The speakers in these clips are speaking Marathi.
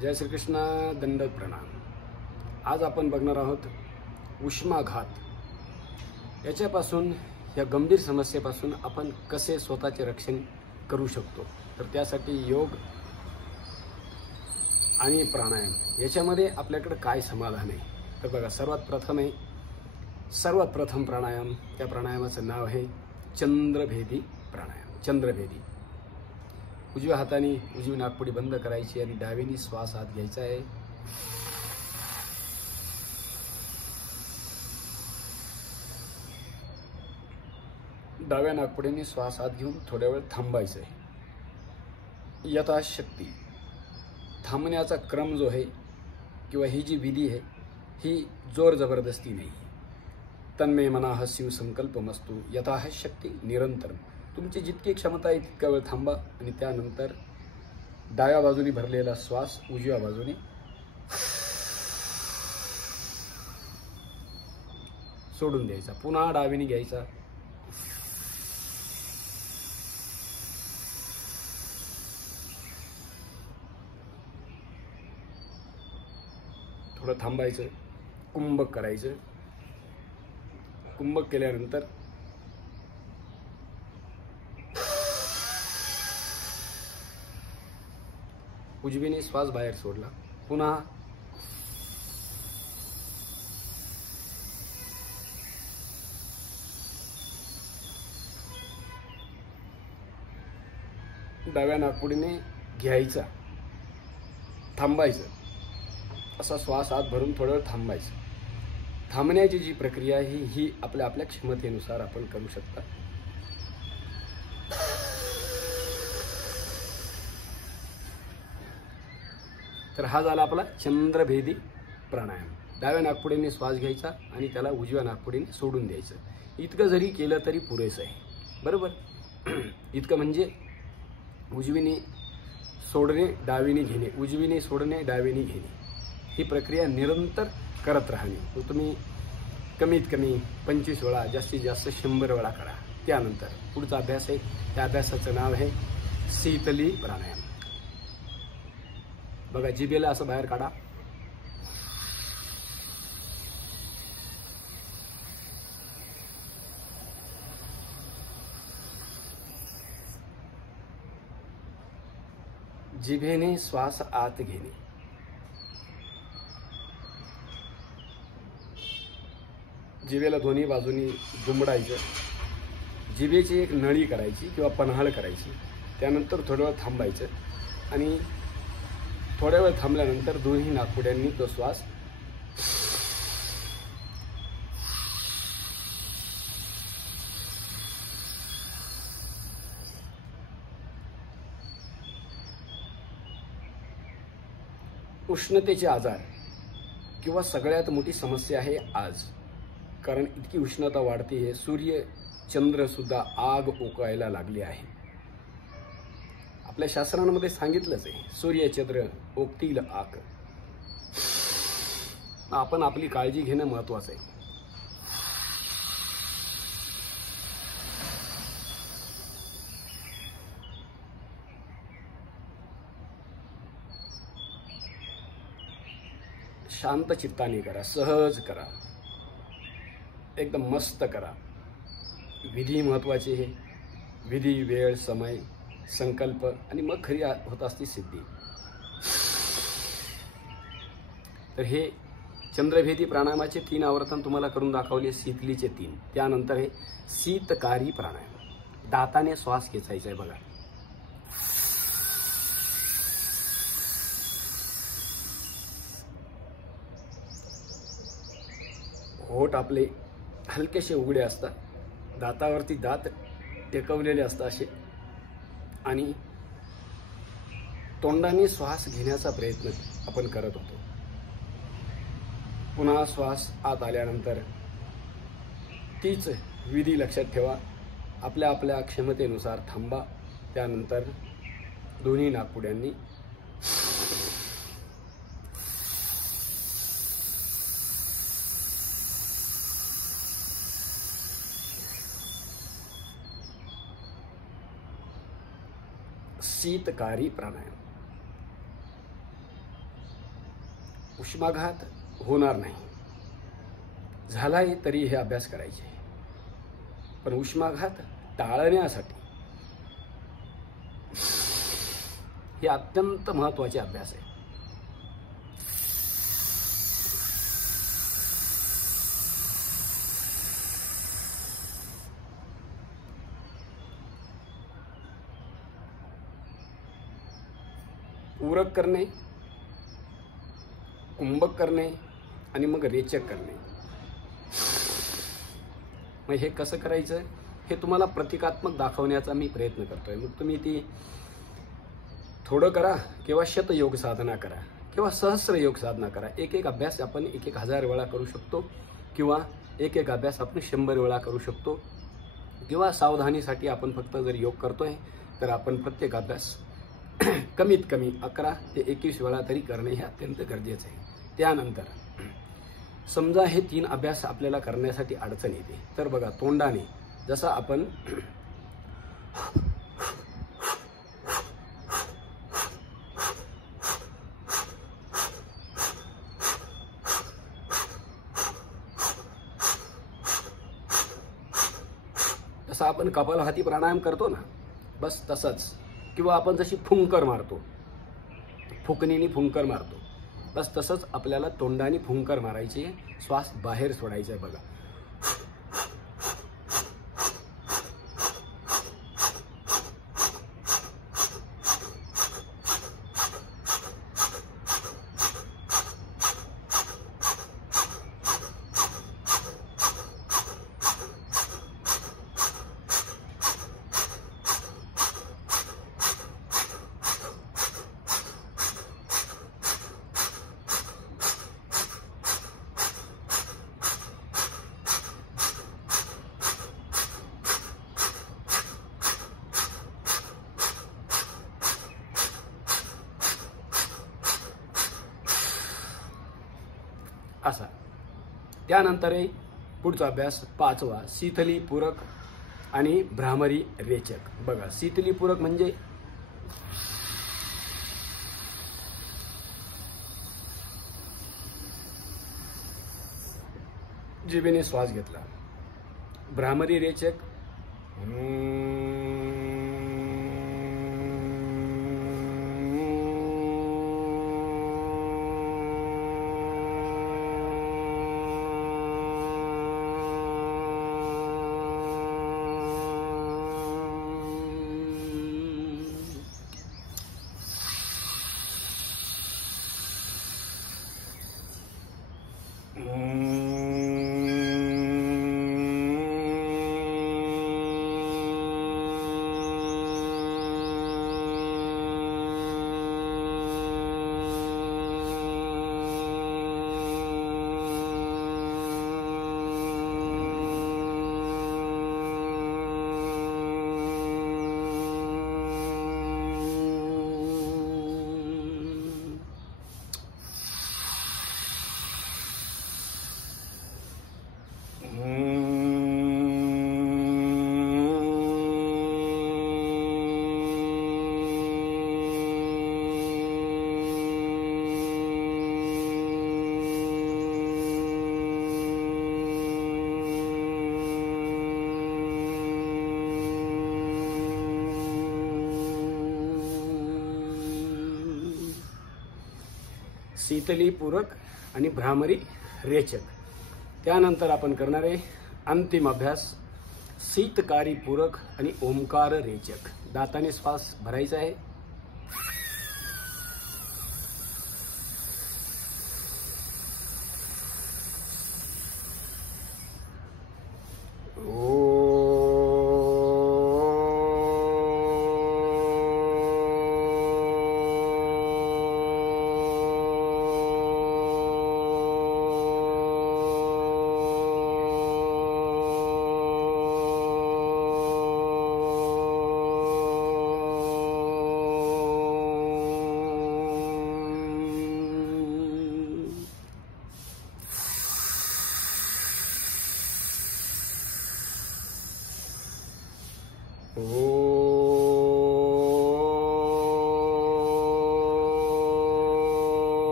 जय श्रीकृष्ण, दंडवत प्रणाम। आज आपण बघणार आहोत उष्माघात याच्यापासून, या गंभीर समस्येपासून आपण कसे स्वतःचे रक्षण करू शकतो। तर त्यासाठी योग आणि प्राणायाम याच्यामध्ये आपल्याकडे काय समाधान आहे। तर बघा, सर्वात प्रथम प्राणायाम, त्या प्राणायामाचं नाव आहे चंद्रभेदी प्राणायाम। चंद्रभेदी, उजव्या हाताने उजवी नाकपुडी बंद करायची आणि डावीने श्वास आत घ्यायचा आहे। डाव्या नाकपुडीने श्वास आत घेऊन थोड्या वेळ थांबायचं आहे। यथाशक्ती थांबण्याचा क्रम जो आहे किंवा ही जी विधी आहे ही जोर जबरदस्ती नाही। तन्मे मनाः शिवसंकल्पमस्तु यथाशक्ती निरंतर, तुमची जितकी क्षमता आहे तितका वेळ थांबा आणि त्यानंतर डाव्या बाजूने भरलेला श्वास उजव्या बाजूने सोडून द्यायचा, पुन्हा डावीने घ्यायचा, थोडं थांबायचं, कुंभक करायचं। कुंभक केल्यानंतर उजवीने श्वास बाहेर सोडला, पुन्हा डाव्या नाकपुडीने घ्यायचा, थांबायचं, असा श्वास आत भरून थोडा वेळ थांबायचं। थांबण्याची जी प्रक्रिया आहे ही आपल्या क्षमतेनुसार आपण करू शकता। तर हा झाला आपला चंद्रभेदी प्राणायाम। डाव्या नाकपुडीने श्वास घ्यायचा आणि त्याला उजव्या नाकपुडीने सोडून द्यायचं। इतकं जरी केलं तरी पुरेसं आहे, बरोबर। इतकं म्हणजे उजवीने सोडणे, डावीने घेणे, उजवीने सोडणे, डावीने घेणे, ही प्रक्रिया निरंतर करत राहणे। तुम्ही कमीत कमी 25 वेळा, जास्तीत जास्त 100 वेळा करा। त्यानंतर पुढचा अभ्यास आहे, त्या अभ्यासाचं नाव आहे शीतली प्राणायाम। बघा, जिभेला असं बाहेर काढा, जिभेने श्वास आत घेणे, जिभेला दोन्ही बाजूनी दुमडायचं, जिभेची एक नळी करायची किंवा पन्हाळ करायची। त्यानंतर थोडा वेळ थांबायचं आणि थोड्या वेळ थांबल्यानंतर दोन्ही नाकपुड्यांनी तो श्वास उष्णतेचे आजार किंवा सगळ्यात मोठी समस्या आहे आज, कारण इतकी उष्णता वाढते आहे, सूर्य चंद्र सुद्धा आग ओकायला लागली आहे। आपल्या शास्त्रांमध्ये सांगितलंच आहे, सूर्य चंद्र ओकतील आग। आपण आपली काळजी घेणं महत्त्वाचं आहे। शांत चित्ताने करा, सहज करा, एकदम मस्त करा। विधी महत्त्वाची आहे, विधी, वेळ, समय, संकल्प आणि मग खरी होत असते सिद्धी। तर हे चंद्रभेदी प्राणायामाचे 3 आवर्तन तुम्हाला करून दाखवले, शीतलीचे 3। त्यानंतर हे शीतकारी प्राणायाम, दाताने श्वास खेचायचा आहे। बघा, होठ आपले हलकेसे उघडे असतात, दातावरती दात टेकवलेले असतात असे, आणि तोंडाने श्वास घेण्याचा प्रयत्न आपण करत होतो। पुन्हा श्वास आत आल्यानंतर तीच विधी लक्षात ठेवा, आपल्या क्षमतेनुसार थांबा। त्यानंतर दोन्ही नाकपुड्यांनी शीतकारी प्राणायाम। उष्माघात होणार नाही, झालाय तरी हे अभ्यास करायचे. पण उष्माघात टाळण्यासाठी हे अत्यंत महत्त्वाचे अभ्यास आहे. पूरक करणे, कुंभक करणे आणि मग रेचक करणे. मग हे कसं करायचं हे तुम्हाला प्रतिकात्मक दाखवण्याचा मी प्रयत्न करतोय. मग तुम्ही ती थोडं करा किंवा शतयोग साधना करा किंवा सहस्र योग साधना करा. एक एक अभ्यास आपण 1000 वेळा करू शकतो किंवा एक एक अभ्यास आपण 100 वेळा करू शकतो. किंवा सावधानीसाठी आपण फक्त जर योग करतोय तर आपण प्रत्येक अभ्यास कमीत कमी 11 ते 21 वेळा तरी करणे हे अत्यंत गरजेचं आहे. त्यानंतर समजा हे 3 अभ्यास आपल्याला करण्यासाठी अडचण येते तर बघा, तोंडाने जसं आपण कपालभाती प्राणायाम करतो ना, बस तसंच. किंवा आपण जशी फुंकर मारतो, फुकणीने फुंकर मारतो, बस तसंच आपल्याला तोंडाने फुंकर मारायची, श्वास बाहेर सोडायचा आहे. बघा, असा. त्यानंतर पुढचा अभ्यास 5वा, शीतली पूरक आणि भ्रामरी रेचक. बघा, शीतली पूरक म्हणजे जिभेने श्वास घेतला. भ्रामरी रेचक शीतली पूरक आणि भ्रामरी रेचक. त्यानंतर आपण करणार आहे अंतिम अभ्यास शीतकारी पूरक आणि ओंकार रेचक. दाताने श्वास भरायचा आहे.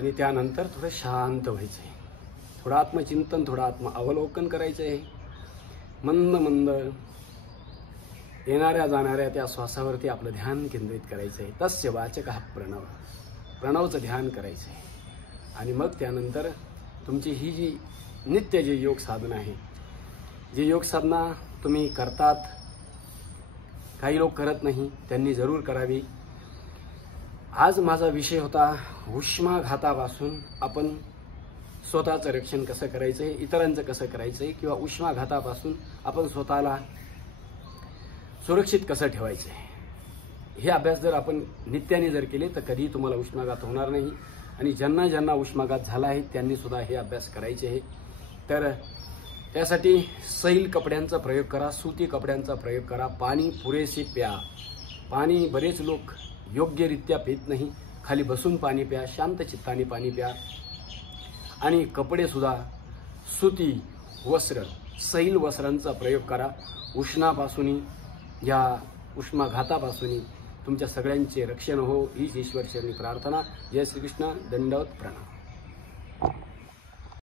आणि त्यानंतर थोडं शांत व्हायचं आहे, थोडं आत्मचिंतन, थोडं अवलोकन करायचं आहे. मंद मंद येणाऱ्या जाणाऱ्या त्या श्वासावरती आपलं ध्यान केंद्रित करायचं आहे. तस्य वाचक हा प्रणव, प्रणवचं ध्यान करायचं आहे. आणि मग त्यानंतर तुमची ही जी नित्य जे योग साधना आहे, जे योग साधना तुम्ही करतात, काही लोक करत नाही, त्यांनी जरूर करावी. आज माझा विषय होता उष्माघातापासून आपण स्वतःचं रक्षण कसं करायचं आहे, इतरांचं कसं करायचं आहे, किंवा उष्माघातापासून आपण स्वतःला सुरक्षित कसं ठेवायचं आहे. हे अभ्यास जर आपण नित्याने जर केले तर कधी तुम्हाला उष्माघात होणार नाही. आणि ज्यांना ज्यांना उष्माघात झाला आहे त्यांनी सुद्धा हे अभ्यास करायचे आहे. तर त्यासाठी सैल कपड्यांचा प्रयोग करा, सुती कपड्यांचा प्रयोग करा, पाणी पुरेसे प्या. पाणी बरेच लोक योग्यरित्या पित नाही, खाली बसून पाणी प्या, शांत चित्ताने पाणी प्या. आणि कपडे सुद्धा सुती वस्त्र, सैल वस्त्रांचा प्रयोग करा. उष्णापासून, या उष्माघातापासून तुमच्या सगळ्यांचे रक्षण हो, हीच ईश्वर चरणी प्रार्थना. जय श्रीकृष्ण. दंडवत प्रणाम.